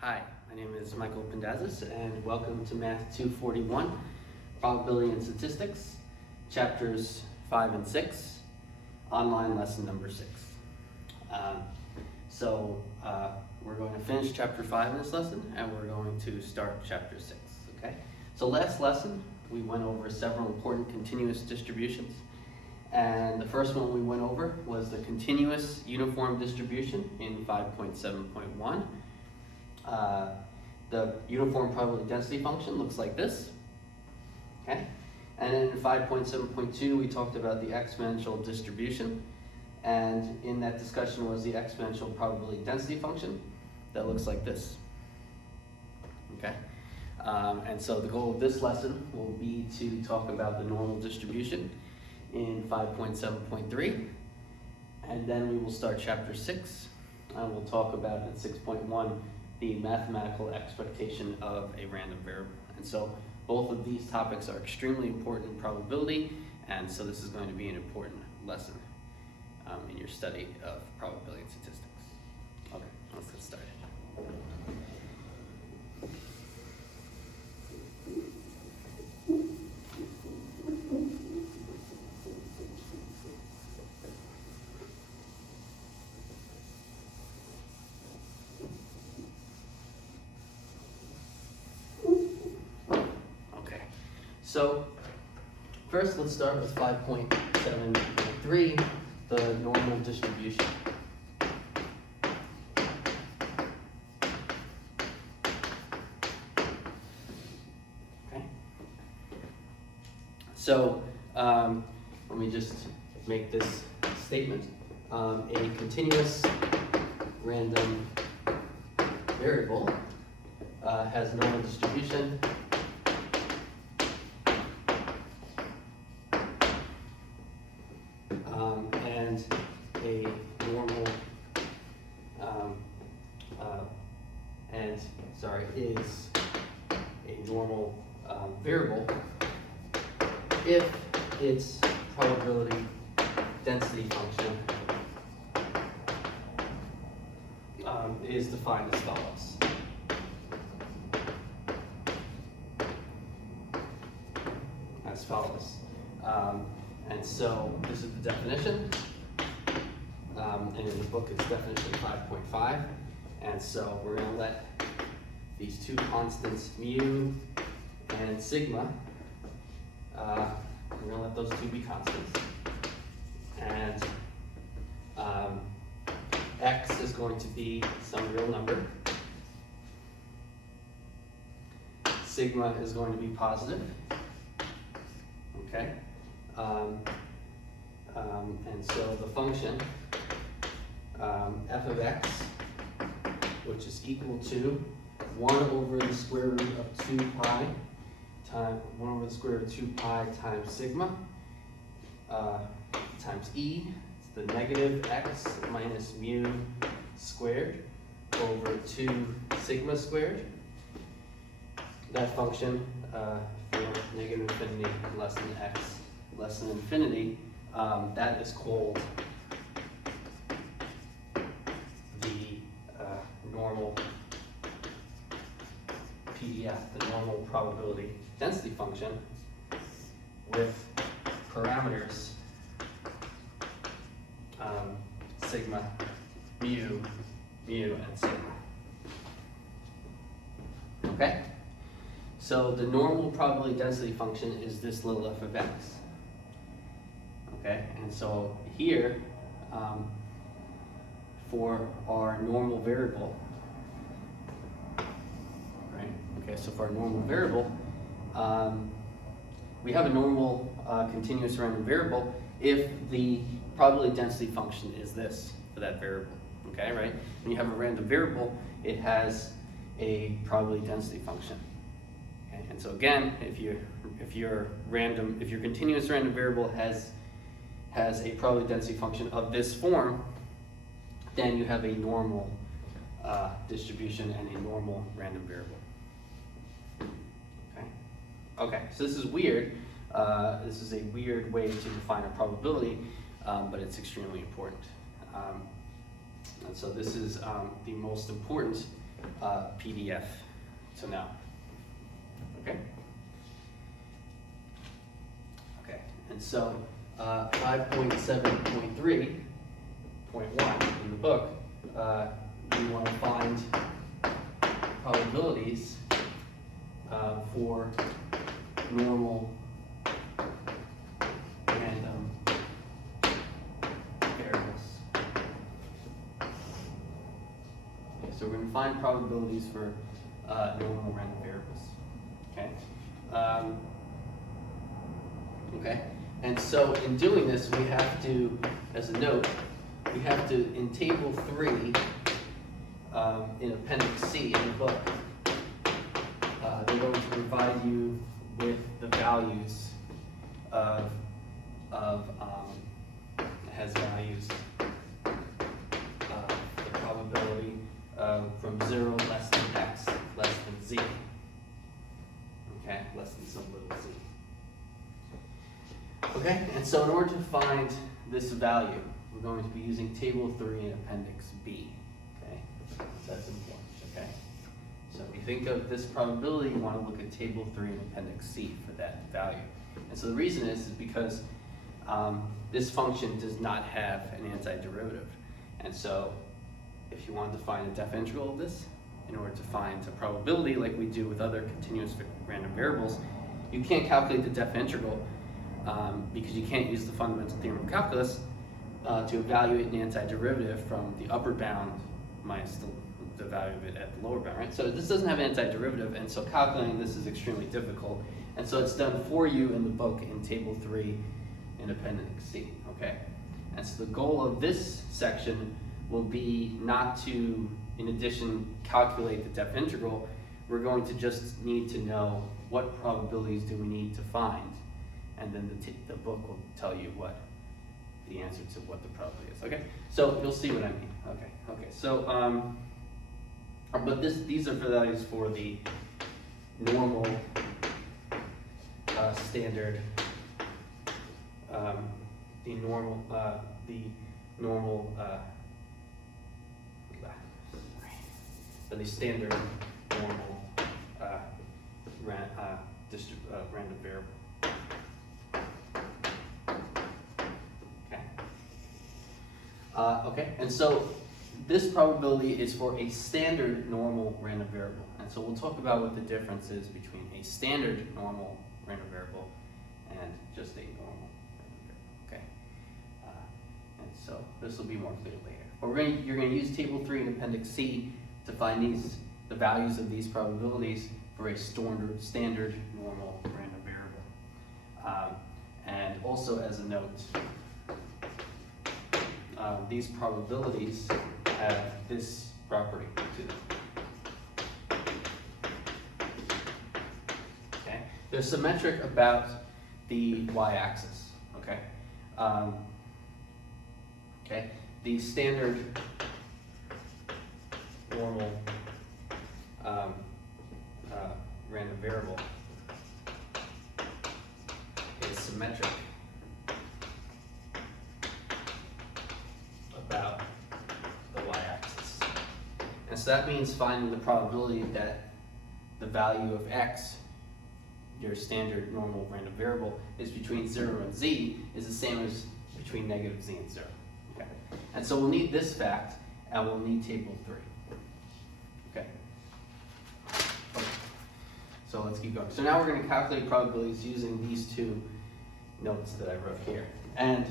Hi, my name is Michael Pendazis, and welcome to Math 241, Probability and Statistics, Chapters 5 and 6, Online Lesson number 6. We're going to finish Chapter 5 in this lesson, and we're going to start Chapter 6, okay? So last lesson, we went over several important continuous distributions, and the first one we went over was the continuous uniform distribution in 5.7.1. The uniform probability density function looks like this, okay? And then in 5.7.2, we talked about the exponential distribution, and in that discussion was the exponential probability density function that looks like this, okay? And so the goal of this lesson will be to talk about the normal distribution in 5.7.3, and then we will start chapter 6, and we'll talk about in 6.1 the mathematical expectation of a random variable. And so both of these topics are extremely important in probability, and so this is going to be an important lesson in your study of probability and statistics. Okay, let's get started. So first, let's start with 5.7.3, the normal distribution. Okay. So let me just make this statement. A continuous random variable has normal distribution and a normal is a normal variable if its probability density function is defined as follows. And so this is the definition, and in the book it's definition 5.5, and so we're going to let these two constants mu and sigma, we're going to let those two be constants, and x is going to be some real number, sigma is going to be positive, okay? And so the function f of x, which is equal to 1 over the square root of 2 pi times 1 over the square root of 2 pi times sigma times e. It's the negative x minus mu squared over 2 sigma squared. That function for negative infinity less than x less than infinity, that is called the normal PDF, the normal probability density function with parameters sigma, mu, and sigma. Okay? So the normal probability density function is this little f of x. Okay, and so here, for our normal variable, right? Okay, so for our normal variable, we have a normal continuous random variable if the probability density function is this for that variable. Okay, right? When you have a random variable, it has a probability density function. Okay, and so again, if your continuous random variable has a probability density function of this form, then you have a normal distribution and a normal random variable. Okay, so this is weird. This is a weird way to define a probability, but it's extremely important. And so this is the most important PDF to know. Okay? Okay, and so 5.7.3.1 in the book, we want to find probabilities for normal random variables. Okay, so we're going to find probabilities for normal random variables. Okay. Okay. And so in doing this, we have to, as a note, we have to, in table 3, in appendix C in the book, they're going to provide you with the values of it has values the probability from 0 less than x less than z. Okay, less than some little z. Okay, and so in order to find this value, we're going to be using table 3 in appendix B. Okay, so that's important. Okay, so if you think of this probability, you want to look at table 3 in appendix C for that value. And so the reason is because this function does not have an antiderivative. And so if you wanted to find a def integral of this, in order to find a probability like we do with other continuous random variables, you can't calculate the def integral because you can't use the fundamental theorem of calculus to evaluate an antiderivative from the upper bound minus the value of it at the lower bound, right? So this doesn't have an antiderivative, and so calculating this is extremely difficult. And so it's done for you in the book in table 3 in appendix C, okay? And so the goal of this section will be not to, in addition, calculate the def integral. We're going to just need to know what probabilities do we need to find, and then the book will tell you what the answer to what the probability is, okay? So you'll see what I mean, okay. So, but these are values for the normal standard, the standard normal random variable. Okay, and so this probability is for a standard normal random variable. And so we'll talk about what the difference is between a standard normal random variable and just a normal random variable, okay? And so this will be more clear later. But you're going to use table 3 in appendix C to find the values of these probabilities for a standard normal random variable. And also as a note, these probabilities have this property to them. Okay, they're symmetric about the y-axis. Okay, okay, the standard normal random variable is symmetric about the y-axis. And so that means finding the probability that the value of x, your standard normal random variable, is between 0 and z is the same as between negative z and 0. Okay? And so we'll need this fact, and we'll need table 3. Okay? So let's keep going. So now we're going to calculate probabilities using these two notes that I wrote here. And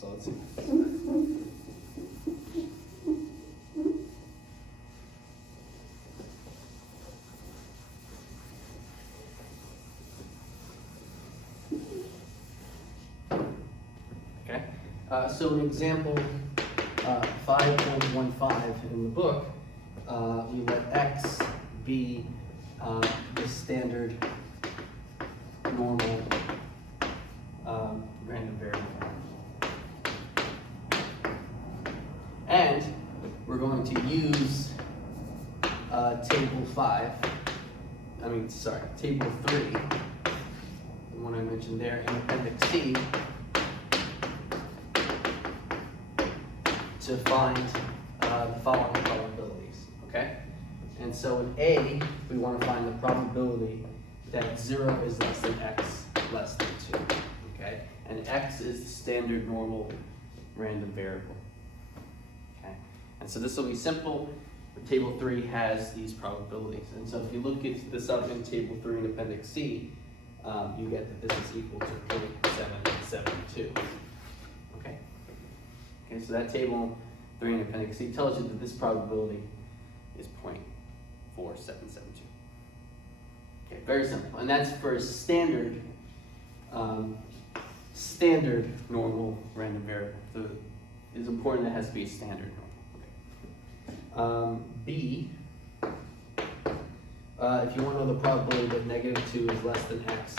so let's see. Okay. So in example 5.15 in the book, we let x be the standard normal random variable. And we're going to use table 3, the one I mentioned there in appendix C, to find the following probabilities, okay? And so in A, we want to find the probability that 0 is less than x less than 2. Okay? And x is the standard normal random variable. Okay? And so this will be simple. Table 3 has these probabilities. And so if you look at this up in Table 3 in Appendix C, you get that this is equal to 0.772. Okay? Okay, so that Table 3 in Appendix C tells you that this probability is 0.4772. Okay, very simple. And that's for a standard normal random variable. So it's important that it has to be a standard normal. B, if you want to know the probability that negative 2 is less than x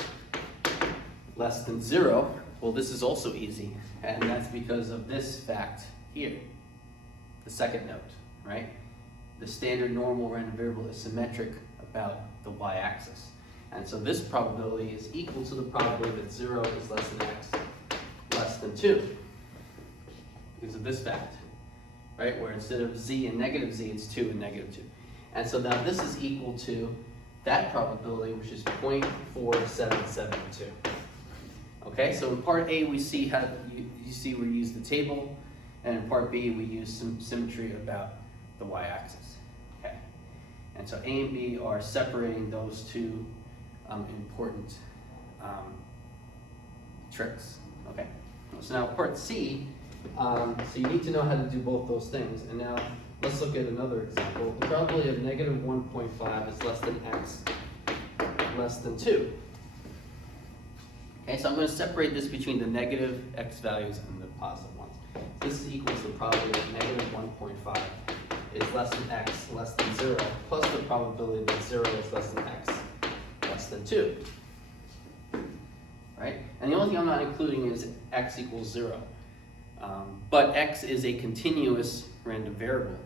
less than 0, well, this is also easy. And that's because of this fact here, the second note, right? The standard normal random variable is symmetric about the y-axis. And so this probability is equal to the probability that 0 is less than x less than 2 because of this fact, right? Where instead of z and negative z, it's 2 and negative 2. And so now this is equal to that probability, which is 0.4772. Okay, so in part A, we see how you see we use the table, and in part B, we use some symmetry about the y-axis. Okay, and so A and B are separating those two important tricks. Okay, so now part C, so you need to know how to do both those things. And now let's look at another example. The probability of negative 1.5 is less than x less than 2. Okay, so I'm going to separate this between the negative x values and the positive ones. This is equal to the probability that negative 1.5 is less than x less than 0, plus the probability that 0 is less than x less than 2. Right? And the only thing I'm not including is x equals 0. But x is a continuous random variable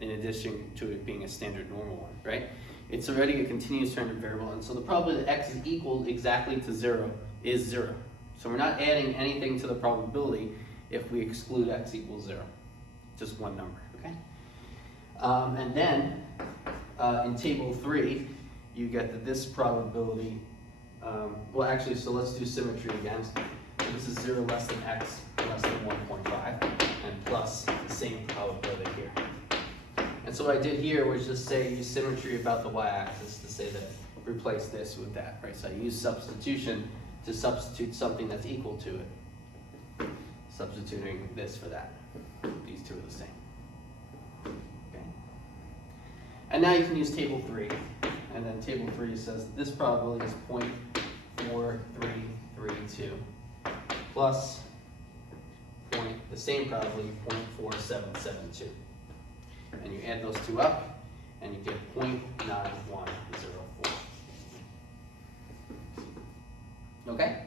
in addition to it being a standard normal one, right? It's already a continuous random variable, and so the probability that x is equal exactly to 0 is 0. So we're not adding anything to the probability if we exclude x equals 0. Just one number, okay? And then in table 3, you get that this probability, well actually, so let's do symmetry again. So this is 0 less than x less than 1.5, and plus the same probability here. And so what I did here was just say use symmetry about the y-axis to say that replace this with that, right? So I use substitution to substitute something that's equal to it. Substituting this for that. These two are the same. Okay. And now you can use table 3. And then table 3 says this probability is 0.4332 plus the same probability 0.4772. And you add those two up, and you get 0.9104. Okay?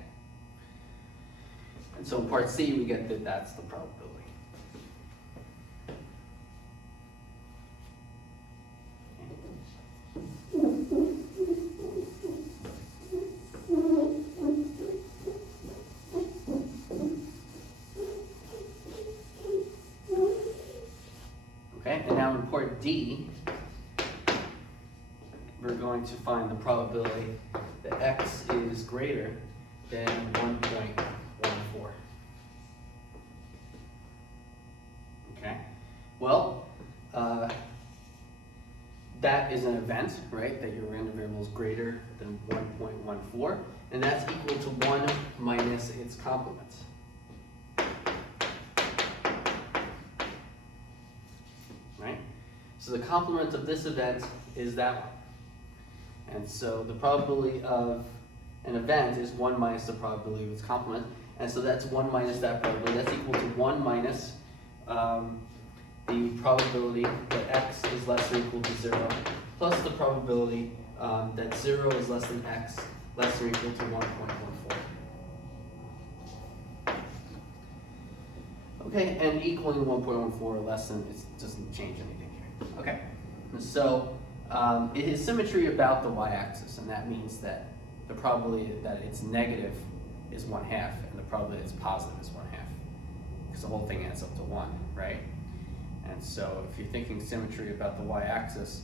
And so in part C, we get that that's the probability. Okay, and now in part D, we're going to find the probability that x is greater than 1.14. Okay, well, that is an event, right, that your random variable is greater than 1.14, and that's equal to 1 minus its complement. Right? So the complement of this event is that one. And so the probability of an event is 1 minus the probability of its complement. And so that's 1 minus that probability. That's equal to 1 minus the probability that x is less or equal to 0, plus the probability that 0 is less than x, less or equal to 1.14. Okay, and equaling 1.14 or less than, it doesn't change anything here. Okay, so it is symmetry about the y-axis, and that means that the probability that it's negative is 1/2, and the probability that it's positive is 1/2, because the whole thing adds up to 1, right? And so if you're thinking symmetry about the y-axis,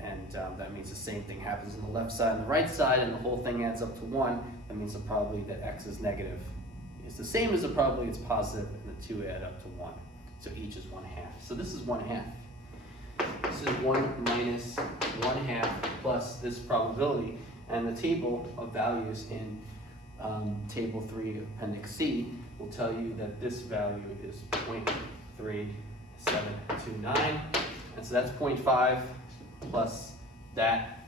that means the same thing happens on the left side and the right side, and the whole thing adds up to 1. That means the probability that x is negative is the same as the probability it's positive, and the 2 add up to 1. So each is 1/2. So this is 1/2. This is 1 minus 1/2 plus this probability, and the table of values in table 3 appendix C will tell you that this value is 0.3729, and so that's 0.5 plus that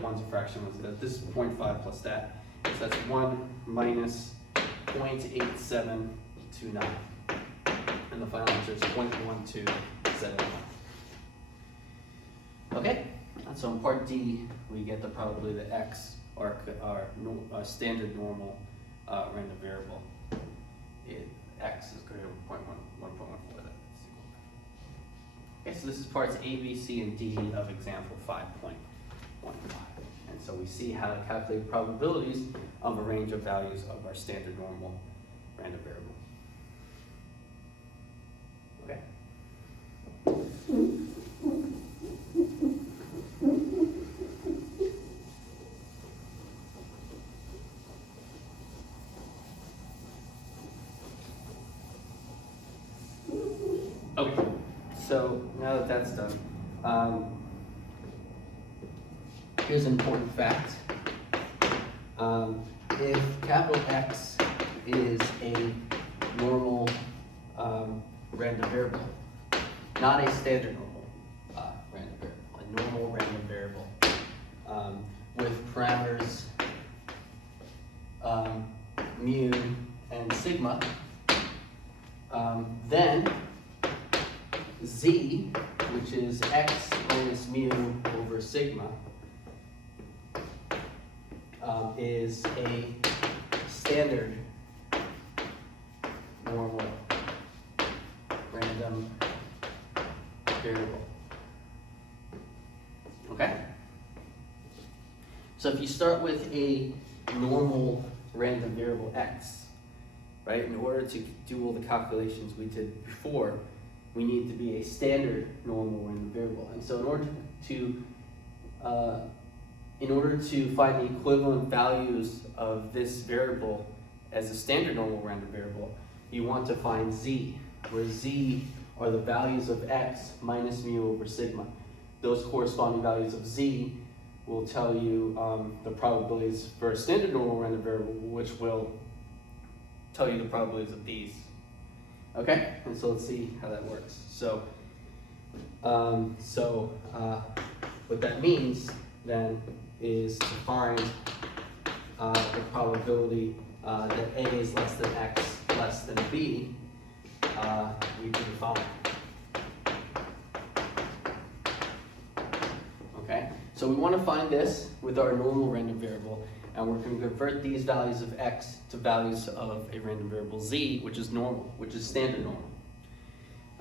1's a fraction, was that this is 0.5 plus that, so that's 1 minus 0.8729, and the final answer is 0.1271. Okay, and so in part D, we get the probability that x, our standard normal random variable, x is greater than 1.14. Okay, so this is parts A, B, C, and D of example 5.15. And so we see how to calculate probabilities of a range of values of our standard normal random variable. Okay. Okay, so now that that's done, here's an important fact. If capital X is a normal random variable, not a standard normal random variable, a normal random variable with parameters mu and sigma, then z, which is x minus mu over sigma, is a standard normal random variable. Okay? So if you start with a normal random variable x, right, in order to do all the calculations we did before, we need to be a standard normal random variable. And so in order to find the equivalent values of this variable as a standard normal random variable, you want to find z, where z are the values of x minus mu over sigma. Those corresponding values of z will tell you the probabilities for a standard normal random variable, which will tell you the probabilities of these. Okay, and so let's see how that works. So, what that means then is to find the probability that A is less than X less than B, we do the following. Okay, so we want to find this with our normal random variable, and we're going to convert these values of X to values of a random variable Z, which is normal, which is standard normal.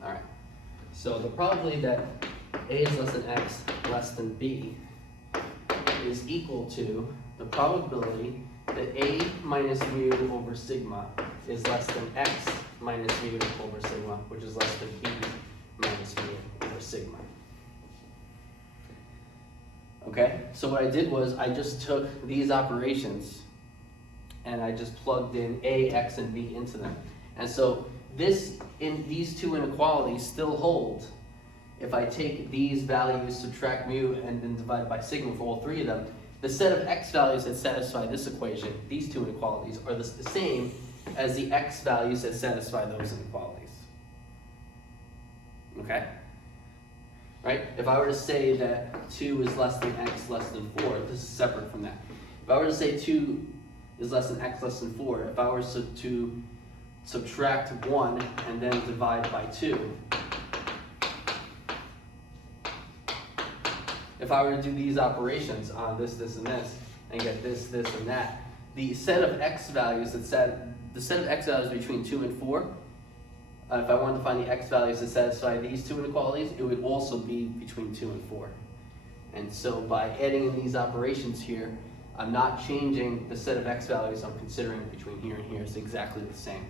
All right, so the probability that A is less than X less than B is equal to the probability that A minus mu over sigma is less than X minus mu over sigma, which is less than B minus mu over sigma. Okay, so what I did was I just took these operations and I just plugged in A, X, and B into them. And so these two inequalities still hold. If I take these values, subtract mu, and then divide by sigma for all three of them, the set of X values that satisfy this equation, these two inequalities, are the same as the X values that satisfy those inequalities. Okay? Right? If I were to say that 2 is less than X less than 4, this is separate from that. If I were to say 2 is less than X less than 4, if I were to subtract 1 and then divide by 2, if I were to do these operations on this, this, and this, and get this, this, and that, the set of X values between 2 and 4, if I wanted to find the X values that satisfy these two inequalities, it would also be between 2 and 4. And so by adding in these operations here, I'm not changing the set of X values I'm considering between here and here. It's exactly the same.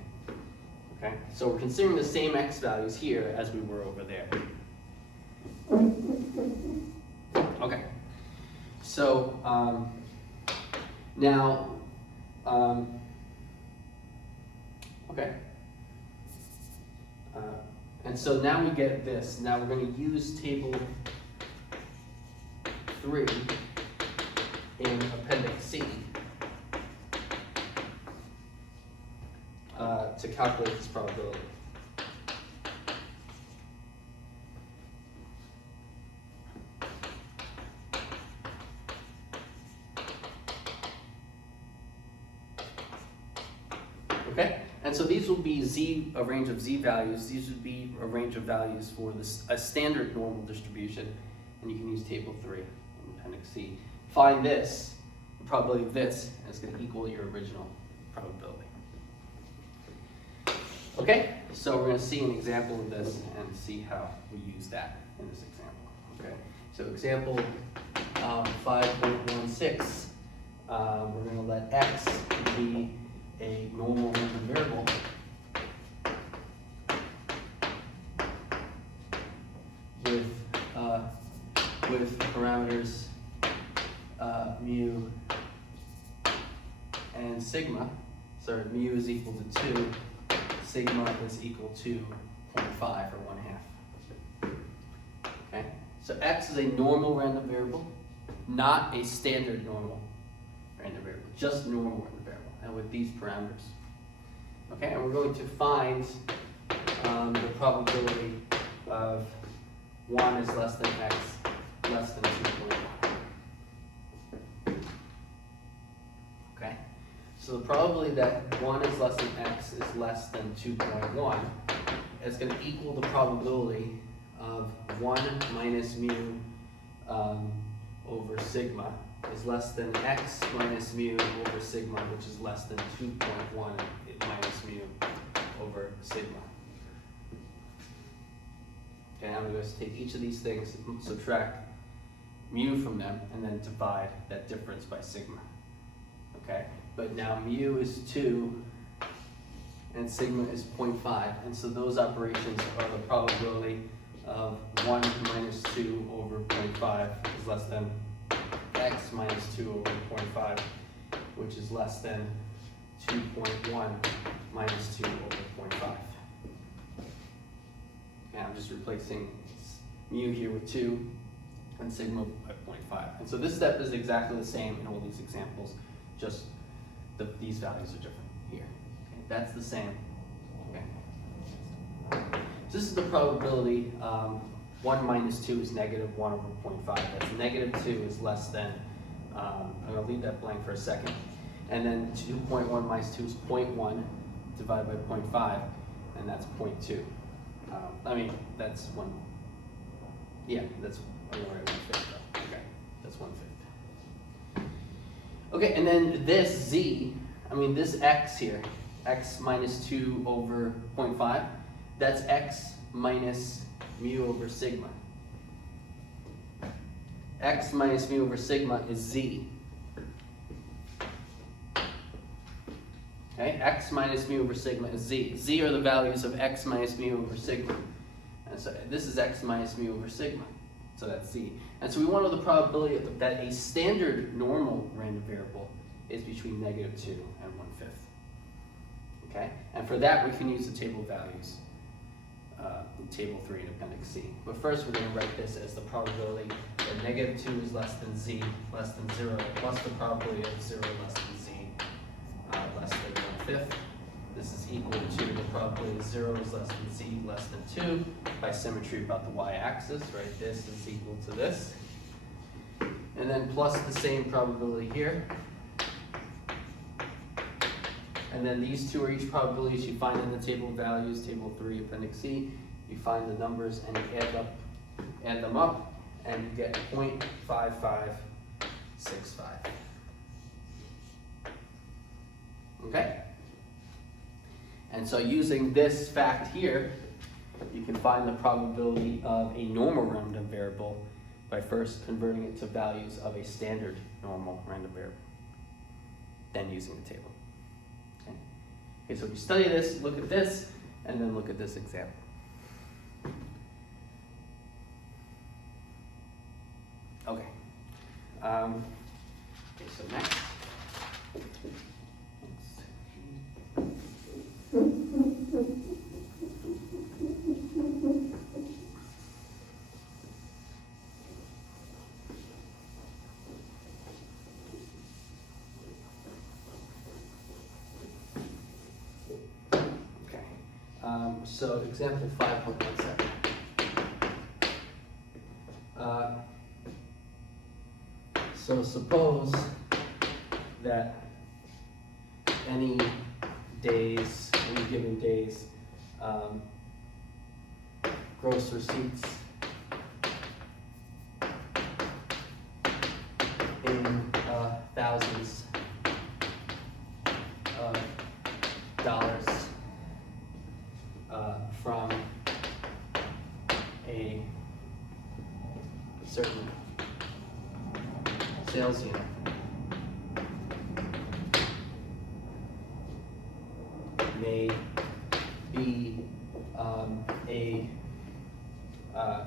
Okay? So we're considering the same X values here as we were over there. So now, okay. And so now we get this. Now we're going to use table 3 in Appendix C to calculate this probability. Okay, and so these will be a range of z values. These would be a range of values for a standard normal distribution, and you can use table 3 in Appendix C. Find this, the probability of this, and it's going to equal your original probability. Okay, so we're going to see an example of this and see how we use that in this example. Okay, so example 5.16, we're going to let x be a normal random variable with parameters mu and sigma. So mu is equal to 2, sigma is equal to 0.5 or 1/2. Okay, so x is a normal random variable, not a standard normal random variable, just normal random variable, and with these parameters. Okay, and we're going to find the probability of 1 is less than x less than 2.1. Okay, so the probability that 1 is less than x is less than 2.1 is going to equal the probability of 1 minus mu over sigma is less than x minus mu over sigma, which is less than 2.1 minus mu over sigma. Okay, I'm going to take each of these things, subtract mu from them, and then divide that difference by sigma. Okay, but now mu is 2 and sigma is 0.5, and so those operations are the probability of 1 minus 2 over 0.5 is less than x minus 2 over 0.5, which is less than 2.1 minus 2 over 0.5. Okay, I'm just replacing mu here with 2 and sigma by 0.5. And so this step is exactly the same in all these examples, just these values are different here. Okay, that's the same. Okay. So this is the probability. 1 minus 2 is negative 1 over 0.5. That's negative 2 is less than, I'm going to leave that blank for a second. And then 2.1 minus 2 is 0.1 divided by 0.5, and that's 0.2. That's 1. Yeah, that's 1/5. Okay, that's 1/5. Okay, and then this z, this x here, x minus 2 over 0.5, that's x minus mu over sigma. X minus mu over sigma is z. Okay, x minus mu over sigma is z. Z are the values of x minus mu over sigma. And so this is x minus mu over sigma. So that's z. And so we want to know the probability that a standard normal random variable is between negative 2 and 1/5. Okay, and for that we can use the table of values. Table 3 in Appendix C. But first we're going to write this as the probability that negative 2 is less than z, less than 0, plus the probability of 0 less than z, less than 1/5. This is equal to the probability of 0 is less than z, less than 2, by symmetry about the y-axis, right? This is equal to this. And then plus the same probability here. And then these two are each probabilities you find in the table of values, table 3, Appendix C. You find the numbers and you add them up, and you get 0.5565. Okay? And so using this fact here, you can find the probability of a normal random variable by first converting it to values of a standard normal random variable, then using the table. Okay, so if you study this, look at this, and then look at this example. Okay. Okay, so next. So example 5.17. So suppose that any given days, gross receipts in thousands of dollars from a certain sales unit. May be a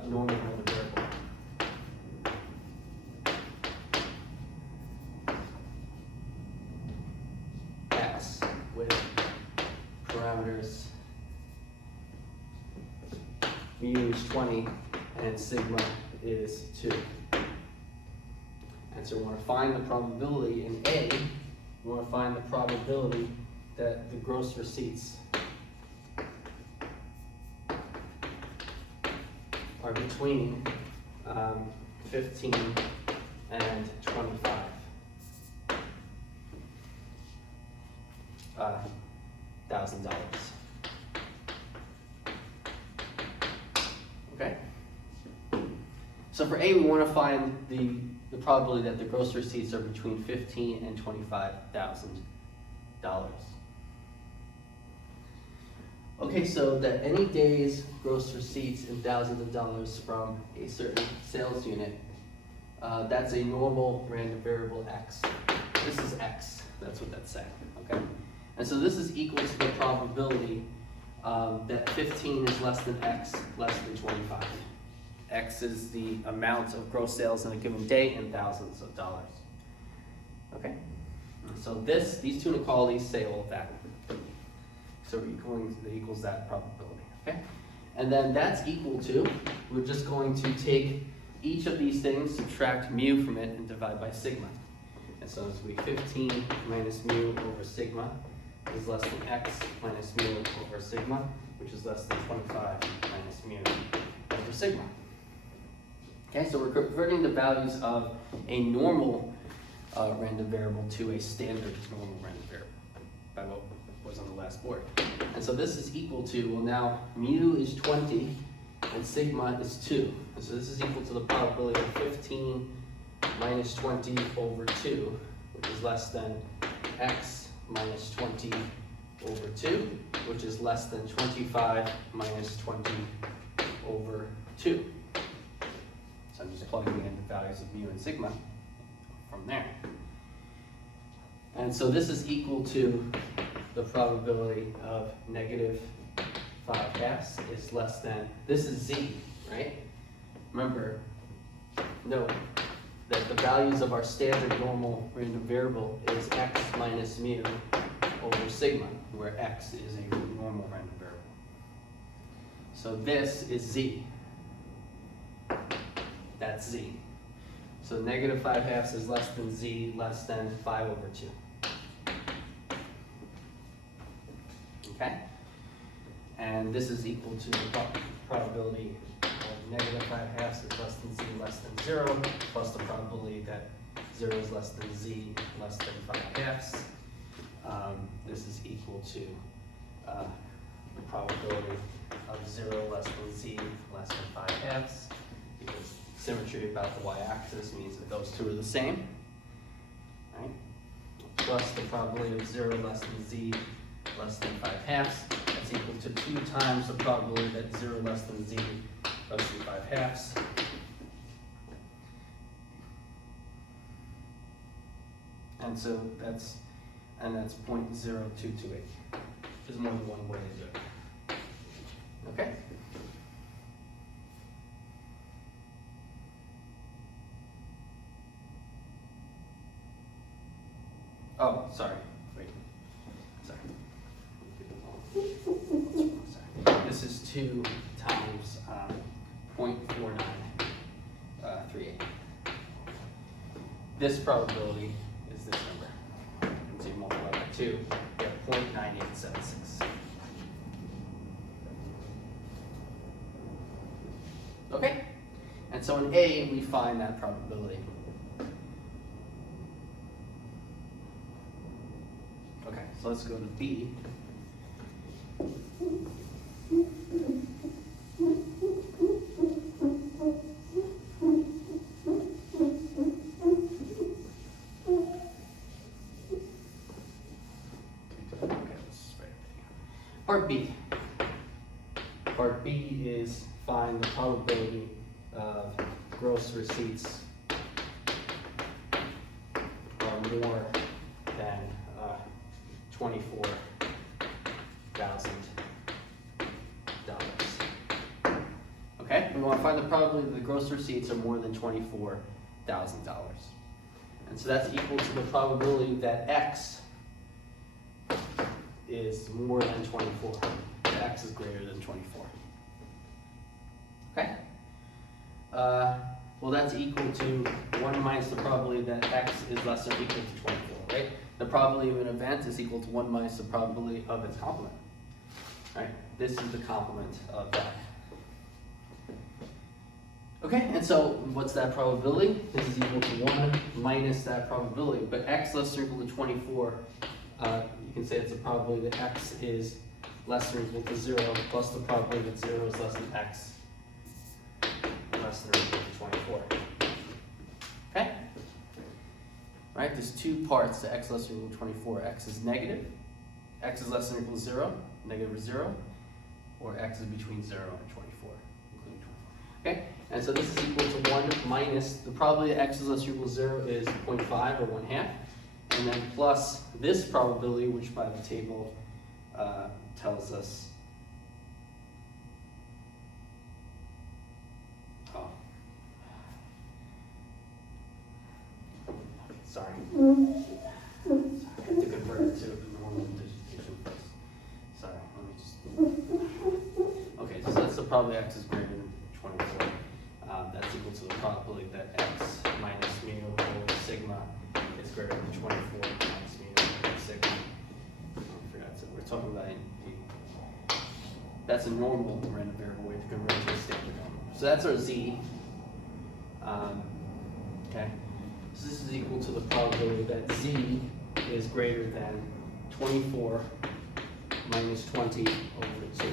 normal variable. X with parameters mu is 20 and sigma is 2. And so we want to find the probability in A, we want to find the probability that the gross receipts are between 15 and 25 $1,000. Okay. So for A, we want to find the probability that the gross receipts are between $15,000 and $25,000. Okay, so that any day's gross receipts in thousands of dollars from a certain sales unit, that's a normal random variable X. This is X, that's what that's saying, okay? And so this is equal to the probability that 15 is less than X, less than 25. X is the amount of gross sales in a given day in thousands of dollars. Okay? So these two inequalities say all of that. So that equals that probability. Okay? And then that's equal to, we're just going to take each of these things, subtract mu from it, and divide by sigma. And so this will be 15 minus mu over sigma is less than X minus mu over sigma, which is less than 25 minus mu over sigma. Okay, so we're converting the values of a normal random variable to a standard normal random variable by what was on the last board. And so this is equal to, well now mu is 20 and sigma is 2. And so this is equal to the probability of 15 minus 20 over 2, which is less than X minus 20 over 2, which is less than 25 minus 20 over 2. So I'm just plugging in the values of mu and sigma from there. And so this is equal to the probability of negative 5/2 is less than, this is Z, right? Remember, note that the values of our standard normal random variable is X minus mu over sigma, where X is a normal random variable. So this is Z. That's Z. So negative 5/2 is less than Z, less than 5 over 2. Okay? And this is equal to the probability of negative 5/2 is less than Z, less than 0, plus the probability that 0 is less than Z, less than 5/2. This is equal to the probability of 0 less than Z, less than 5/2, because symmetry about the y-axis means that those two are the same, right? Plus the probability of 0 less than Z, less than 5/2. That's equal to 2 times the probability that 0 less than Z, less than 5/2. And so that's 0.0228. There's more than one way to do it. Okay? Oh, sorry, wait, sorry. This is 2 times 0.4938. This probability is this number. So you multiply by 2, you get 0.9876. Okay? And so in A, we find that probability. Okay, so let's go to B. Part B. Part B is find the probability of gross receipts are more than $24,000. Okay, we want to find the probability that the gross receipts are more than $24,000. And so that's equal to the probability that X is more than 24. That X is greater than 24. Okay? Well, that's equal to 1 minus the probability that X is less than or equal to 24, right? The probability of an event is equal to 1 minus the probability of its complement, right? This is the complement of that. Okay, and so what's that probability? This is equal to 1 minus that probability, but X less than or equal to 24, you can say it's the probability that X is less than or equal to 0 plus the probability that 0 is less than X less than or equal to 24. Okay? Right, there's 2 parts to X less than or equal to 24. X is negative, X is less than or equal to 0, negative or 0, or X is between 0 and 24, including 24. Okay? And so this is equal to 1 minus the probability that X is less than or equal to 0 is 0.5 or 1/2. And then plus this probability, which by the table tells us, sorry, I have to convert it to normal distribution first. Sorry, let me just, okay, so that's the probability X is greater than 24. That's equal to the probability that X minus mu over sigma is greater than 24 minus mu over sigma. I forgot to, we're talking about that's a normal random variable. We have to convert it to a standard normal. So that's our Z. Okay. So this is equal to the probability that Z is greater than 24 minus 20 over 2.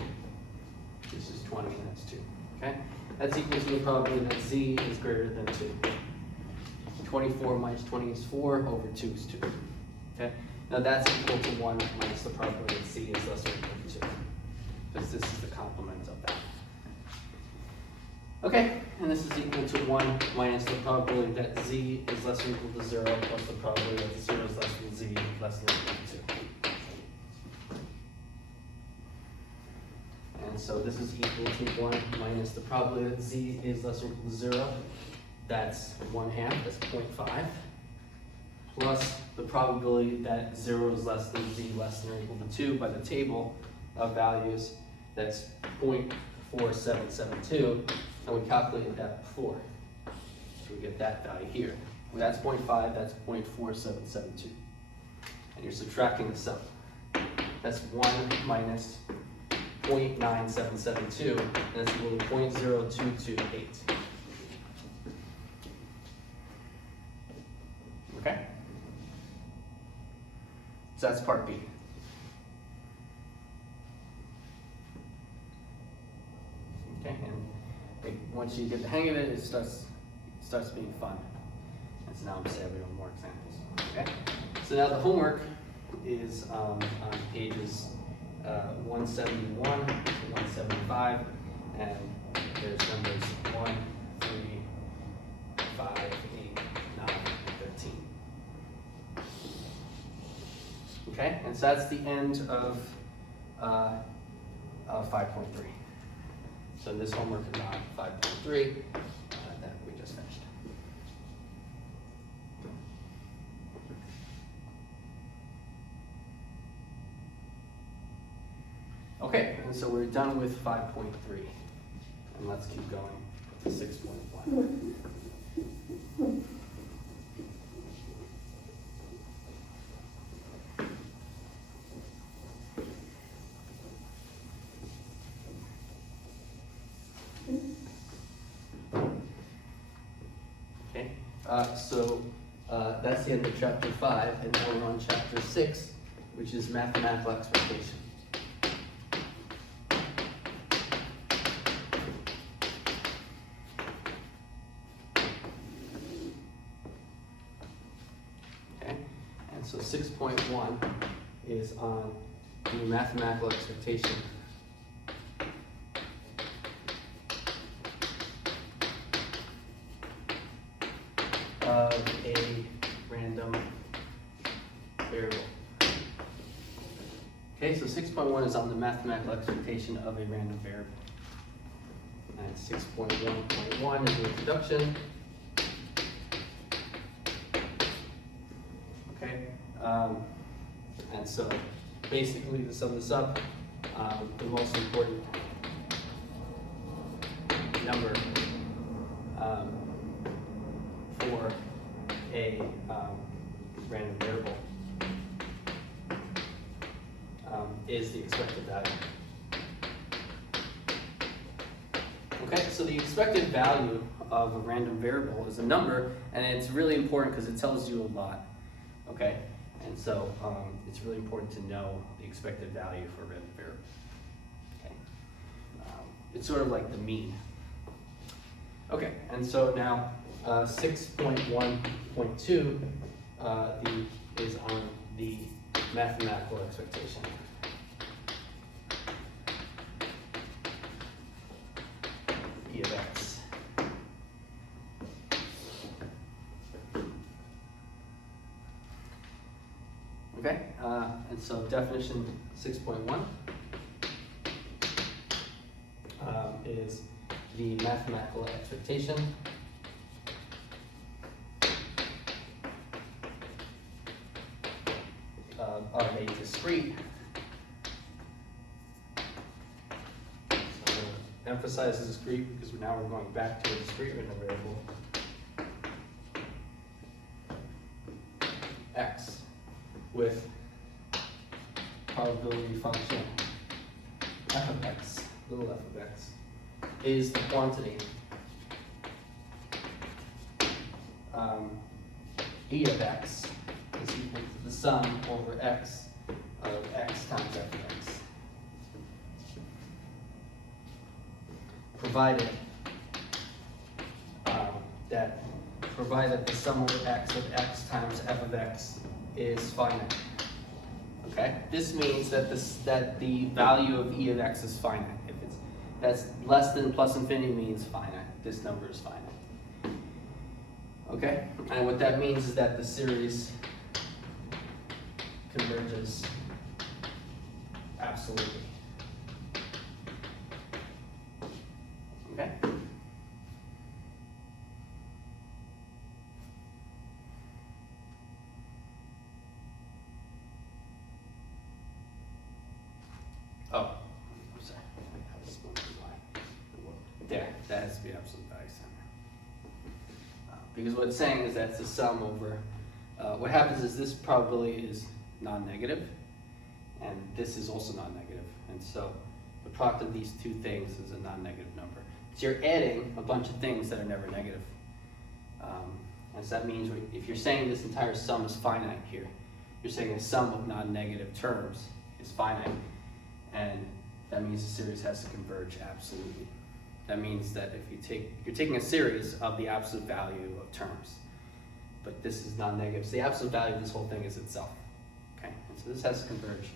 This is 20 and that's 2. Okay? That's equal to the probability that Z is greater than 2. 24 minus 20 is 4, over 2 is 2. Okay? Now that's equal to 1 minus the probability that Z is less than or equal to 2. Because this is the complement of that. Okay, and this is equal to 1 minus the probability that Z is less than or equal to 0 plus the probability that 0 is less than Z less than or equal to 2. And so this is equal to 1 minus the probability that Z is less than or equal to 0. That's 1/2, that's 0.5. Plus the probability that 0 is less than Z less than or equal to 2 by the table of values, that's 0.4772. And we calculated that before. So we get that value here. Well, that's 0.5, that's 0.4772. And you're subtracting the sum. That's 1 minus 0.9772, and that's equal to 0.0228. Okay? So that's part B. Okay, and once you get the hang of it, it starts being fun. And so now I'm just adding more examples. Okay, so now the homework is on pages 171 to 175, and there's numbers 1, 3, 5, 8, 9, and 13. Okay, and so that's the end of 5.3. So this homework is on 5.3 that we just finished. we're done with 5.3. And let's keep going to 6.1. Okay, so that's the end of chapter 5, and now we're on chapter 6, which is mathematical expectation. Okay, and so 6.1 is on the mathematical expectation of a random variable. Okay, so 6.1 is on the mathematical expectation of a random variable. And 6.1.1 is the introduction. Okay, and so basically to sum this up, the most important number for a random variable is the expected value. Okay, so the expected value of a random variable is a number, and it's really important because it tells you a lot. Okay, and so it's really important to know the expected value for a random variable. Okay, it's sort of like the mean. Okay, and so now 6.1.2 is on the mathematical expectation. E of x. Okay, and so definition 6.1 is the mathematical expectation of a discrete. So I'm going to emphasize the discrete because now we're going back to a discrete random variable x with probability function f of x, little f of x, is the quantity e of x is equal to the sum over x of x times f of x, provided the sum over x of x times f of x is finite. Okay, this means that the value of e of x is finite. If that's less than plus infinity means finite. This number is finite. Okay, and what that means is that the series converges absolutely. Okay. Oh, I'm sorry. There, that has to be absolute value center. Because what it's saying is that's the sum over, what happens is this probability is non-negative, and this is also non-negative. And so the product of these two things is a non-negative number. So you're adding a bunch of things that are never negative. And so that means if you're saying this entire sum is finite here, you're saying a sum of non-negative terms is finite. And that means the series has to converge absolutely. That means that if you're taking a series of the absolute value of terms, but this is non-negative. So the absolute value of this whole thing is itself. Okay, and so this has to converge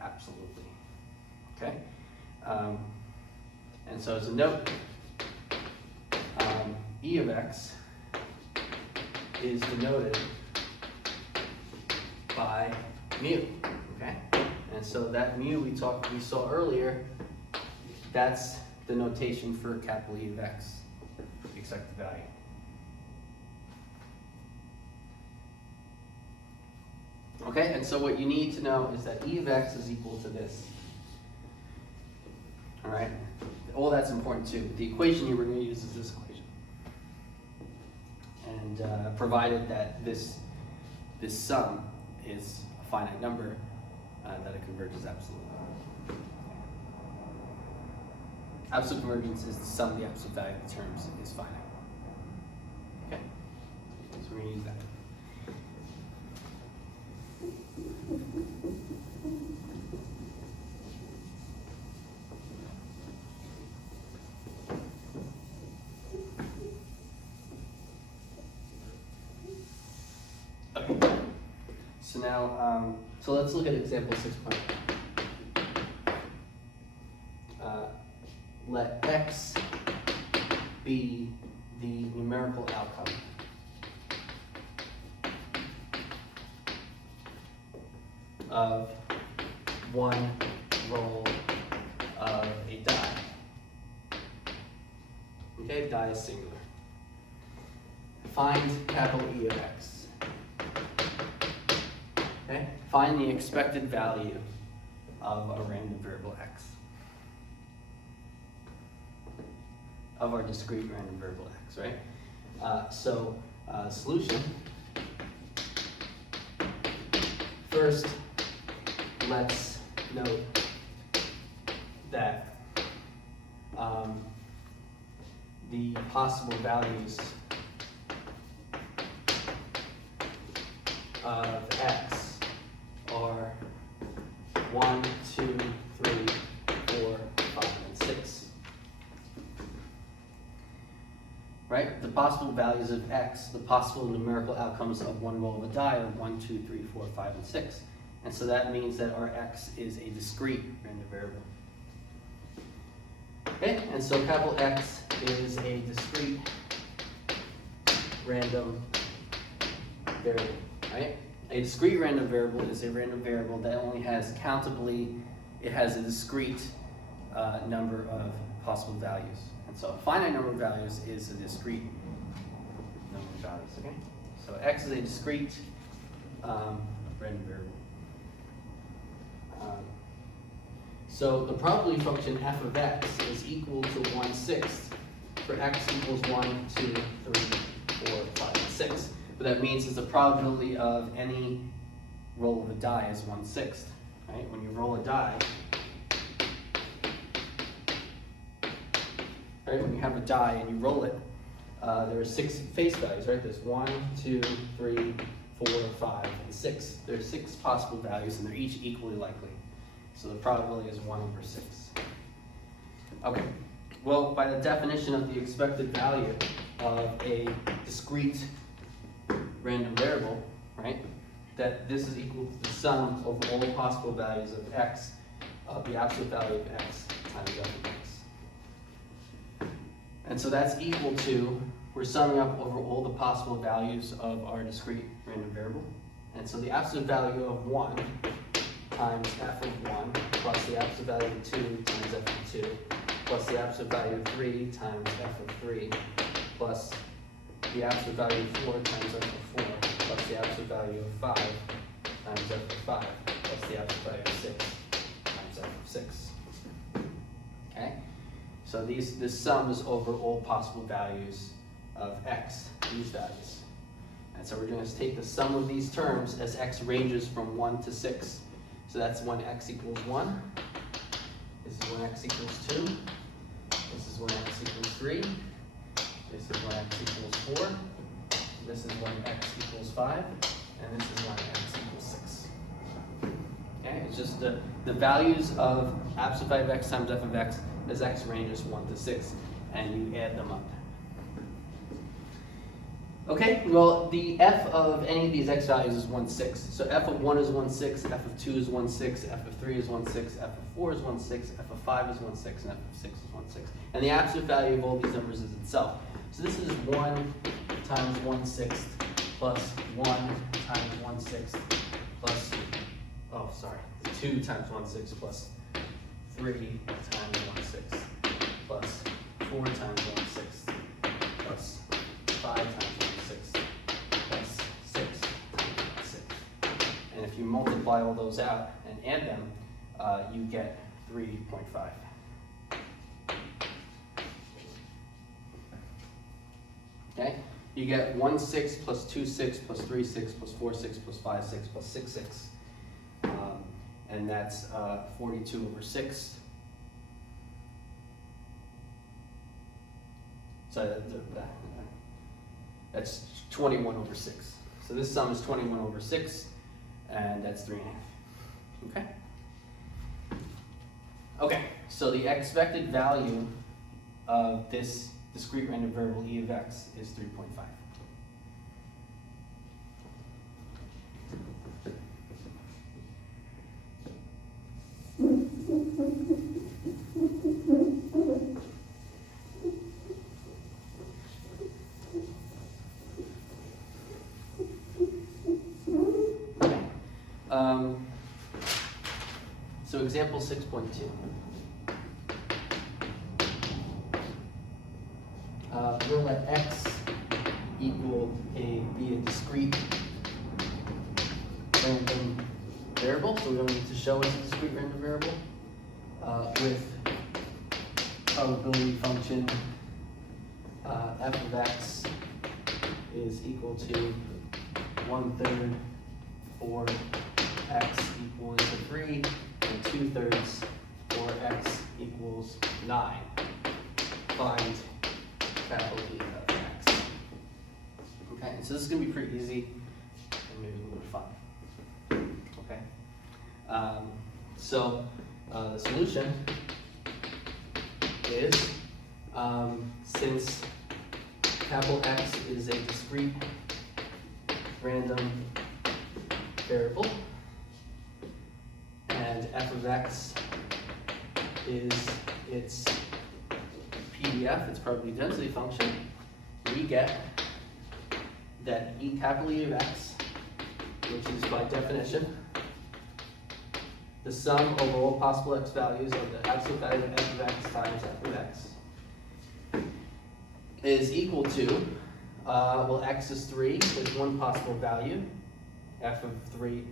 absolutely. Okay, and so as a note, e of x is denoted by mu. Okay, and so that mu we saw earlier, that's the notation for capital E of x, the expected value. Okay, and so what you need to know is that E of x is equal to this. All right, all that's important too. The equation here we're going to use is this equation, and provided that this sum is a finite number, that it converges absolutely. Absolute convergence is the sum of the absolute value of the terms is finite. Okay, so we're going to use that. Okay, so now, so let's look at example 6.1. Let x be the numerical outcome of one roll of a die. Okay, die is singular. Find capital E of x. Okay, find the expected value of a random variable x. Of our discrete random variable x, right? Solution. First, let's note that the possible values of x are 1, 2, 3, 4, 5, and 6. Right? The possible values of x, the possible numerical outcomes of one roll of a die are 1, 2, 3, 4, 5, and 6. And so that means that our x is a discrete random variable. Okay, and so capital X is a discrete random variable, right? A discrete random variable is a random variable that only has countably, it has a discrete number of possible values. And so a finite number of values is a discrete number of values, okay? So x is a discrete random variable. So the probability function f of x is equal to 1/6 for x equals 1, 2, 3, 4, 5, and 6. What that means is the probability of any roll of a die is 1/6, right? When you roll a die, right? When you have a die and you roll it, there are 6 face values, right? There's 1, 2, 3, 4, 5, and 6. There's 6 possible values, and they're each equally likely. So the probability is 1/6. Okay. Well, by the definition of the expected value of a discrete random variable, right? That this is equal to the sum of all possible values of x, of the absolute value of x times f of x. And so that's equal to, we're summing up over all the possible values of our discrete random variable. And so the absolute value of 1 times f of 1 plus the absolute value of 2 times f of 2 plus the absolute value of 3 times f of 3 plus the absolute value of 4 times f of 4 plus the absolute value of 5 times f of 5 plus the absolute value of 6 times f of 6. Okay? So this sums over all possible values of x, these values. And so we're going to take the sum of these terms as x ranges from 1 to 6. So that's when x equals 1. This is when x equals 2. This is when x equals 3. This is when x equals 4. This is when x equals 5. And this is when x equals 6. Okay, it's just the values of absolute value of x times f of x as x ranges 1 to 6, and you add them up. Okay, well, the f of any of these x values is 1/6. So f of 1 is 1/6, f of 2 is 1/6, f of 3 is 1/6, f of 4 is 1/6, f of 5 is 1/6, and f of 6 is 1/6. And the absolute value of all these numbers is itself. So this is 1 times 1/6 plus 1 times 1/6 plus, 2 times 1/6 plus 3 times 1/6 plus 4 times 1/6 plus 5 times 1/6 plus 6 times 1/6. And if you multiply all those out and add them, you get 3.5. okay? You get 1 6 plus 2 6 plus 3 6 plus 4 6 plus 5 6 plus 6 6. And that's 42 over 6. So that's 21 over 6. So this sum is 21 over 6, and that's 3.5. Okay? Okay, so the expected value of this discrete random variable e of x is 3.5. So example 6.2. We'll let x equal be a discrete random variable, so we don't need to show it's a discrete random variable, with probability function f of x is equal to 1/3 for x equal to 3 and 2/3 for x equals 9. Find capital E of x. Okay, so this is going to be pretty easy and maybe a little fun. Okay, so the solution is, since capital X is a discrete random variable, and f of x is its PDF, its probability density function, we get that capital E of x, which is by definition the sum over all possible x values of the absolute value of f of x times f of x, is equal to, well, x is 3, is one possible value. F of 3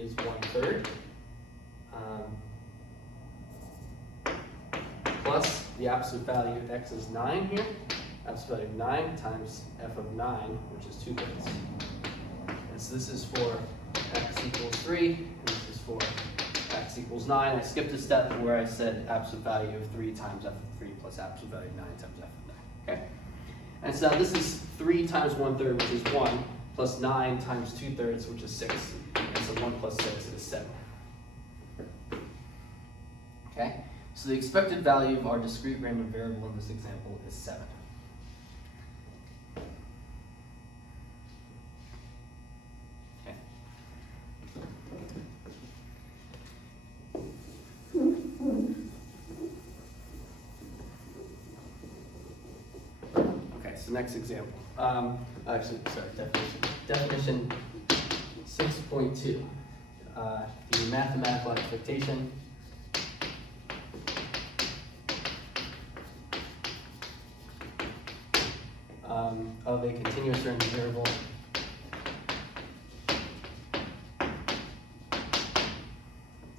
is 1/3. Plus the absolute value of x is 9 here. Absolute value of 9 times f of 9, which is 2/3. And so this is for x equals 3, and this is for x equals 9. I skipped a step where I said absolute value of 3 times f of 3 plus absolute value of 9 times f of 9. Okay? And so now this is 3 times 1/3, which is 1, plus 9 times 2/3, which is 6. And so 1 plus 6 is 7. Okay? So the expected value of our discrete random variable in this example is 7. Okay. Okay, so next example. Definition 6.2. The mathematical expectation of a continuous random variable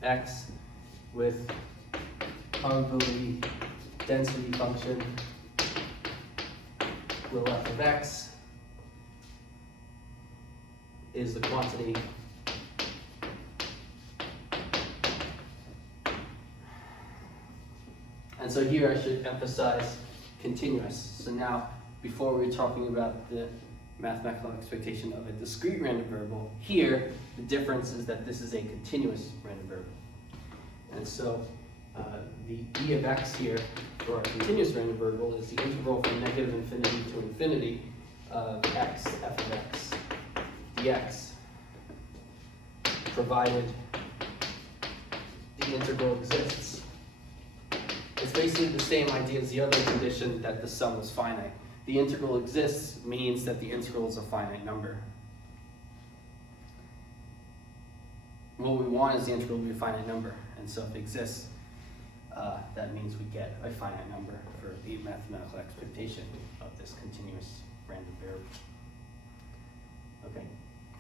x with probability density function will f of x is the quantity and so here I should emphasize continuous. So now, before we were talking about the mathematical expectation of a discrete random variable, here the difference is that this is a continuous random variable. And so the e of x here for our continuous random variable is the integral from negative infinity to infinity of x, f of x, dx, provided the integral exists. It's basically the same idea as the other condition that the sum is finite. The integral exists means that the integral is a finite number. What we want is the integral to be a finite number, and so if it exists, that means we get a finite number for the mathematical expectation of this continuous random variable. Okay,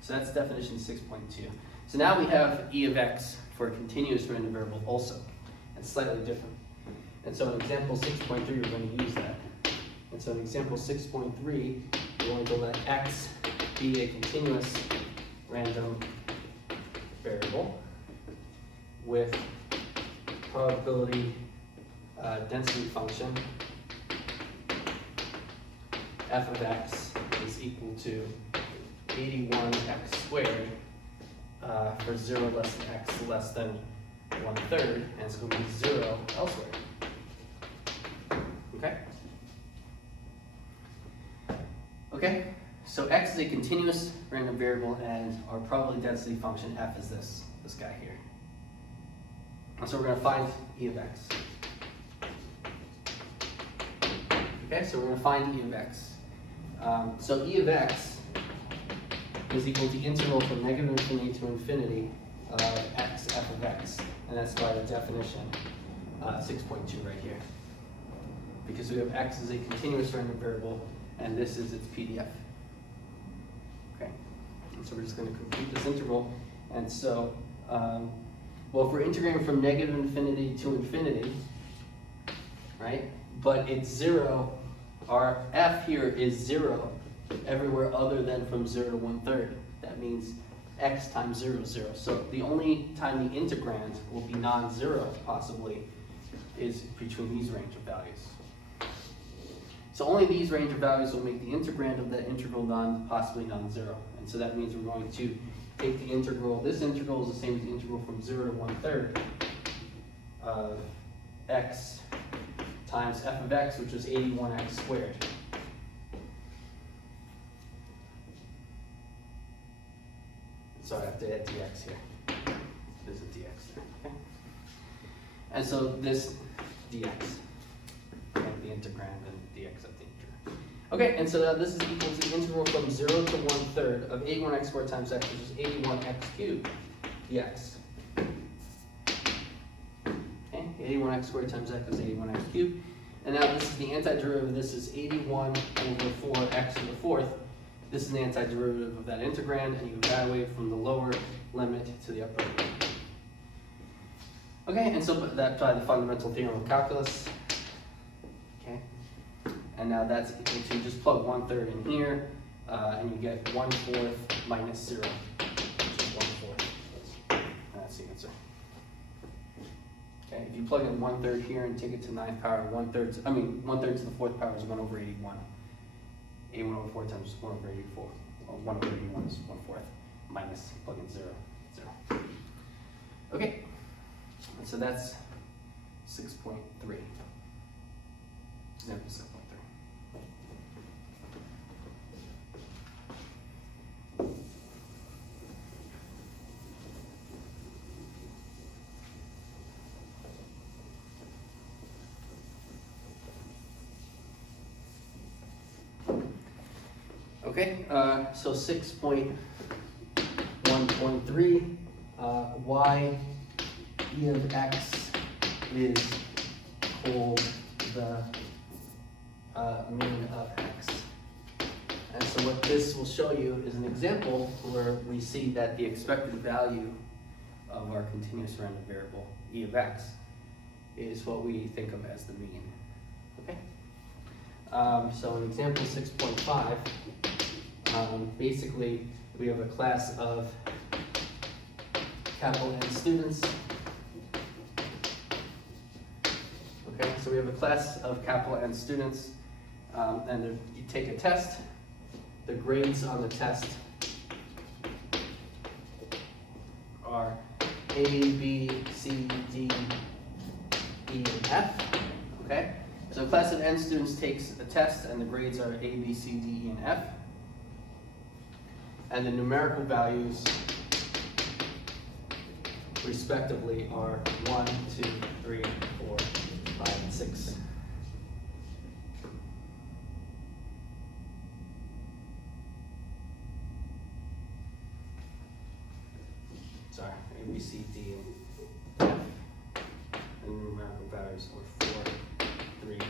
so that's definition 6.2. So now we have e of x for a continuous random variable also. It's slightly different. And so in example 6.3, we're going to use that. And And so in example 6.3, we want to let x be a continuous random variable with probability density function f of x is equal to 81x squared for 0 less than x less than 1/3, and it's going to be 0 elsewhere. Okay? Okay, so x is a continuous random variable, and our probability density function f is this guy here. And so we're going to find e of x. Okay, so we're going to find e of x. So e of x is equal to the integral from negative infinity to infinity of x f of x. And that's by the definition 6.2 right here. Because we have x as a continuous random variable, and this is its PDF. Okay, and so we're just going to complete this integral. And so, well, if we're integrating from negative infinity to infinity, right, but it's 0, our f here is 0 everywhere other than from 0 to 1/3. That means x times 0 is 0. So the only time the integrand will be non-zero, possibly, is between these range of values. So only these range of values will make the integrand of that integral possibly non-zero. And so that means we're going to take the integral. This integral is the same as the integral from 0 to 1/3 of x times f of x, which is 81x squared. So I have to add dx here. There's a dx there. Okay? And so this dx, and the integrand, and dx at the integer. Okay, and so now this is equal to the integral from 0 to 1/3 of 81x squared times x, which is 81x cubed dx. Okay, 81x squared times x is 81x cubed. And now this is the antiderivative. This is 81 over 4x to the fourth. This is the antiderivative of that integrand, and you evaluate from the lower limit to the upper limit. Okay, and so that's the fundamental theorem of calculus. Okay, and now that's equal to, just plug 1/3 in here, and you get 1/4 minus 0, which is 1/4. That's the answer. Okay, if you plug in 1/3 here and take it to 9th power, 1/3 to the 4th power is 1 over 81. 81 over 4 times 1 over 84. Well, 1 over 81 is 1/4 minus plug in 0, 0. Okay, and so that's 6.3. Example 6.3. Okay, so 6.1.3, why e of x is called the mean of x. And so what this will show you is an example where we see that the expected value of our continuous random variable, e of x, is what we think of as the mean. Okay? So in example 6.5, basically we have a class of capital N students. Okay, so we have a class of capital N students, and you take a test. The grades on the test are A, B, C, D, E, and F. Okay? So a class of N students takes a test, and the grades are A, B, C, D, E, and F. And the numerical values, respectively, are 1, 2, 3, 4, 5, and 6. Sorry, A, B, C, D, and F. And the numerical values are 4, 3, 2,